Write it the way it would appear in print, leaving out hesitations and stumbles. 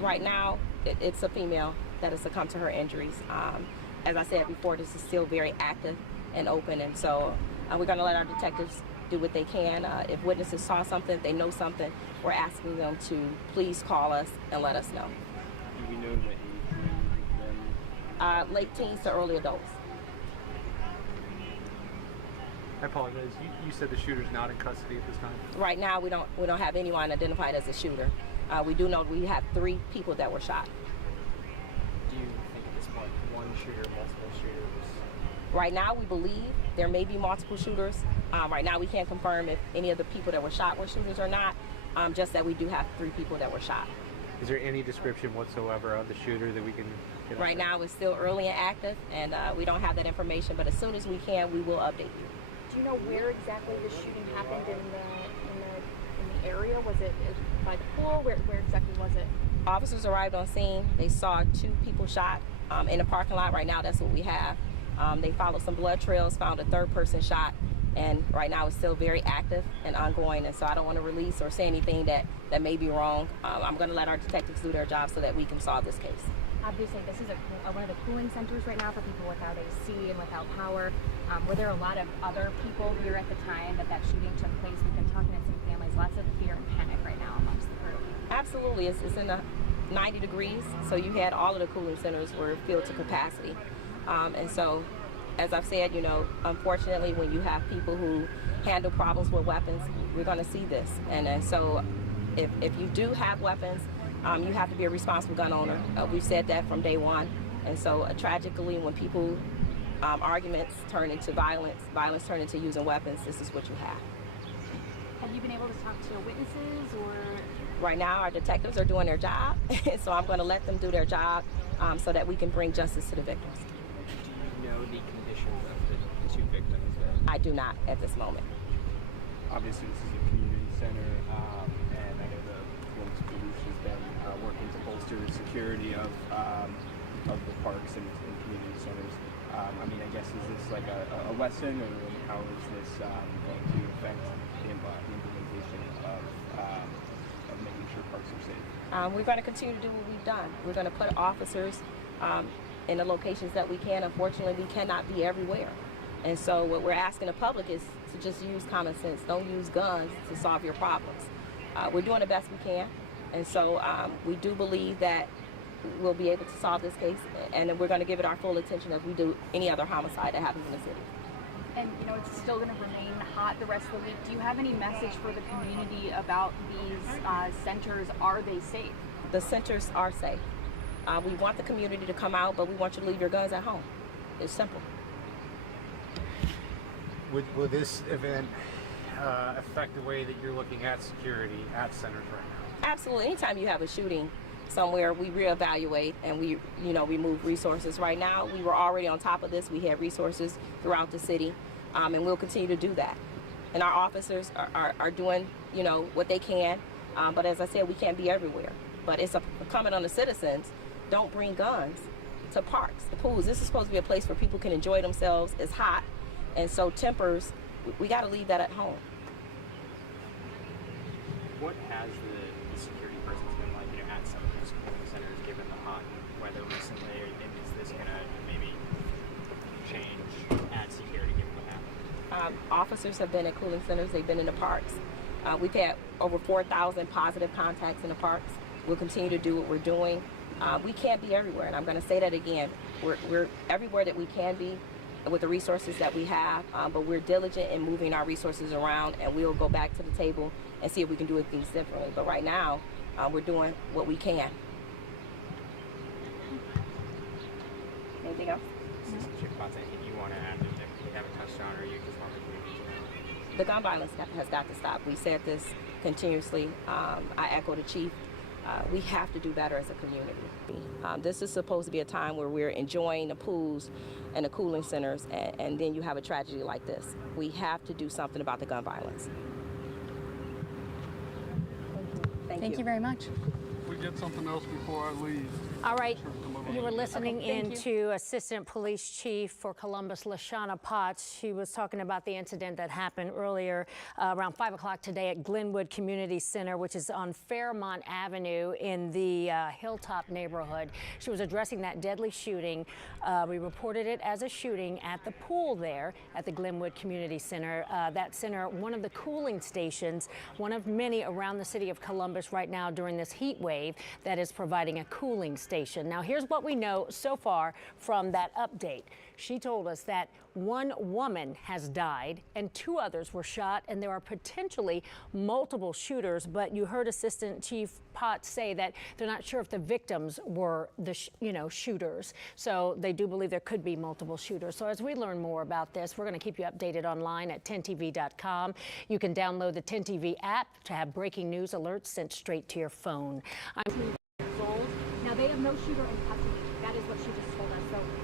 Right now, it's a female that has succumbed to her injuries. As I said before, this is still very active and open, and so we're going to let our detectives do what they can. If witnesses saw something, if they know something, we're asking them to please call us and let us know. Do you know the age? Late teens to early adults. I apologize. You said the shooter's not in custody at this time? Right now, we don't have anyone identified as a shooter. We do know we have 3 people that were shot. Do you think at this point one shooter, multiple shooters? Right now, we believe there may be multiple shooters. Right now, we can't confirm if any of the people that were shot were shooters or not, just that we do have 3 people that were shot. Is there any description whatsoever of the shooter that we can get? Right now, it's still early and active, and we don't have that information, but as soon as we can, we will update you. Do you know where exactly the shooting happened in the area? Was it by the pool? Where exactly was it? Officers arrived on scene. They saw 2 people shot in the parking lot. Right now, that's what we have. They followed some blood trails, found a 3rd person shot, and right now it's still very active and ongoing, and so I don't want to release or say anything that may be wrong. I'm going to let our detectives do their job so that we can solve this case. Obviously, this is one of the cooling centers right now for people without AC and without power. Were there a lot of other people here at the time that shooting took place? We've been talking to some families, lots of fear and panic right now amongst the group. Absolutely. It's in the 90 degrees, so you had all of the cooling centers were filled to capacity. And so, as I've said, unfortunately, when you have people who handle problems with weapons, we're going to see this. And so if you do have weapons, you have to be a responsible gun owner. We've said that from day one. And so tragically, when people arguments turn into violence turn into using weapons, this is what you have. Have you been able to talk to witnesses or? Right now, our detectives are doing their job, so I'm going to let them do their job so that we can bring justice to the victims. Do you know the conditions of the 2 victims there? I do not at this moment. Obviously, this is a community center, and I know the Women's Police has been working to bolster the security of the parks and community centers. I guess is this like a lesson, or how is this going to affect the implementation of making sure parks are safe? We're going to continue to do what we've done. We're going to put officers in the locations that we can. Unfortunately, we cannot be everywhere. And so what we're asking the public is to just use common sense. Don't use guns to solve your problems. We're doing the best we can. And so we do believe that we'll be able to solve this case, and we're going to give it our full attention as we do any other homicide that happens in the city. And it's still going to remain hot the rest of the week. Do you have any message for the community about these centers? Are they safe? The centers are safe. We want the community to come out, but we want you to leave your guns at home. It's simple. Will this event affect the way that you're looking at security at centers right now? Absolutely. Anytime you have a shooting somewhere, we reevaluate and we move resources. Right now, we were already on top of this. We had resources throughout the city, and we'll continue to do that. And our officers are doing, what they can. But as I said, we can't be everywhere. But it's a comment on the citizens. Don't bring guns to parks, the pools. This is supposed to be a place where people can enjoy themselves. It's hot. And so tempers, we got to leave that at home. What has the security persons been like at some of these cooling centers given the hot weather recently? And is this going to maybe change add security given what happened? Officers have been at cooling centers. They've been in the parks. We've had over 4,000 positive contacts in the parks. We'll continue to do what we're doing. We can't be everywhere, and I'm going to say that again. We're everywhere that we can be with the resources that we have, but we're diligent in moving our resources around, and we'll go back to the table and see if we can do things differently. But right now, we're doing what we can. Anything else? Anything you want to add that we haven't touched on, or you just want the community to know? The gun violence has got to stop. We said this continuously. I echo the chief. We have to do better as a community. This is supposed to be a time where we're enjoying the pools and the cooling centers, and then you have a tragedy like this. We have to do something about the gun violence. Thank you very much. We get something else before I leave. All right, you were listening Okay, thank to Assistant Police Chief for Columbus, LaShawna Potts. She was talking about the incident that happened earlier around 5 o'clock today at Glenwood Community Center, which is on Fairmont Avenue in the Hilltop neighborhood. She was addressing that deadly shooting. We reported it as a shooting at the pool there at the Glenwood Community Center. That center, one of the cooling stations, one of many around the city of Columbus right now during this heat wave that is providing a cooling station. Now, here's what we know so far from that update. She told us that one woman has died and 2 others were shot, and there are potentially multiple shooters. But you heard Assistant Chief Potts say that they're not sure if the victims were the shooters. So they do believe there could be multiple shooters. So as we learn more about this, we're going to keep you updated online at 10tv.com. You can download the 10TV app to have breaking news alerts sent straight to your phone. Now they have no shooter in custody.